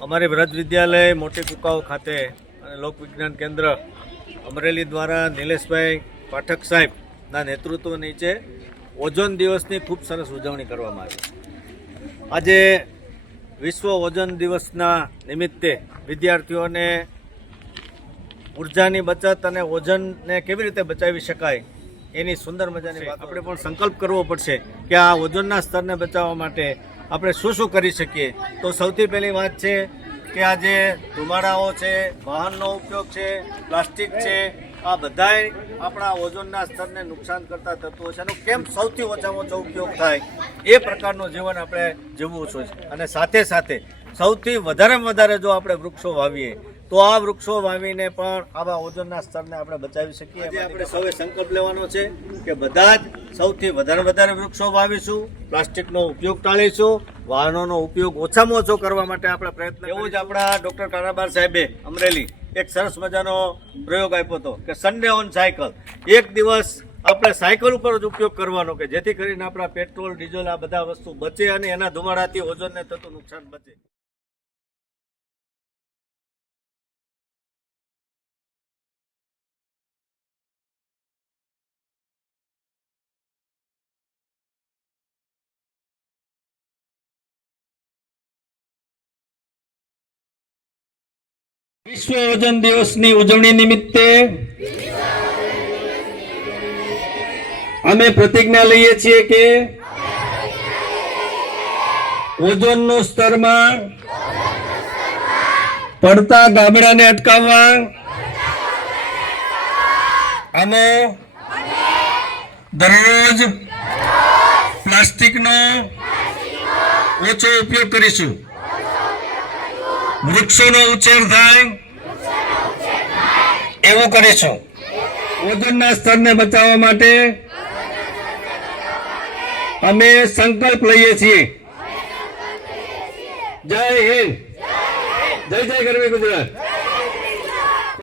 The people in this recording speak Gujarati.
અમારી વ્રજ વિદ્યાલય મોટી કુકાઓ ખાતે અને લોક વિજ્ઞાન કેન્દ્ર અમરેલી દ્વારા નિલેશભાઈ પાઠક સાહેબના નેતૃત્વ નીચે ઓઝોન દિવસની ખૂબ સરસ ઉજવણી કરવામાં આવી। આજે વિશ્વ ઓઝોન દિવસના નિમિત્તે વિદ્યાર્થીઓને ઉર્જાની બચત અને ઓઝોનને કેવી રીતે બચાવી શકાય એની સુંદર મજાની વાત આપણે પણ સંકલ્પ કરવો પડશે કે આ ઓઝોનના સ્તરને બચાવવા માટે આપણે શું શું કરી શકીએ। તો સૌથી પહેલી વાત છે કે આ જે ધુમાડાઓ છે, વાહનનો ઉપયોગ છે, પ્લાસ્ટિક છે, આ બધાય આપણા ઓઝોનના સ્તરને નુકસાન કરતા તત્વો છે। એનો કેમ સૌથી ઓછામાં ઓછો ઉપયોગ થાય એ પ્રકારનું જીવન આપણે જીવવું છે। અને સાથે સાથે સૌથી વધારેમાં વધારે જો આપણે વૃક્ષો વાવીએ તો આ વૃક્ષો વાવીને પણ આવા ઓઝોનના સ્તરને આપણે બચાવી શકીએ। આજે આપણે સૌએ સંકલ્પ લેવાનો છે કે બધા જ સૌથી વધારે વૃક્ષો વાવીશું, પ્લાસ્ટિકનો ઉપયોગ ટાળીશું, વાહનોનો ઉપયોગ ઓછામાં ઓછો કરવા માટે આપણે પ્રયત્ન। એવું જ આપણા ડૉક્ટર કાનાબાર સાહેબે અમરેલી એક સરસ મજાનો પ્રયોગ આપ્યો હતો કે સન્ડે ઓન સાયકલ, એક દિવસ આપણે સાયકલ ઉપર જ ઉપયોગ કરવાનો કે જેથી કરીને આપણા પેટ્રોલ, ડીઝલ આ બધા વસ્તુ બચે અને એના ધુમાડાથી ઓઝોનને થતું નુકસાન બચે। વિશ્વ ઓઝોન દિવસની ઉજવણી નિમિત્તે અમે પ્રતિજ્ઞા લઈએ છીએ કે ઓઝોનનું સ્તરમાં પડતા ગાબડાને અટકાવવા અમે દરરોજ પ્લાસ્ટિકનો ઓછો ઉપયોગ કરીશું, વૃક્ષોનો ઉછેર થાય એવું કરીશું। ઓઝોનના સ્તરને બચાવવા માટે અમે સંકલ્પ લઈએ છીએ। જય હિન્દ, જય જય ગરવી ગુજરાત।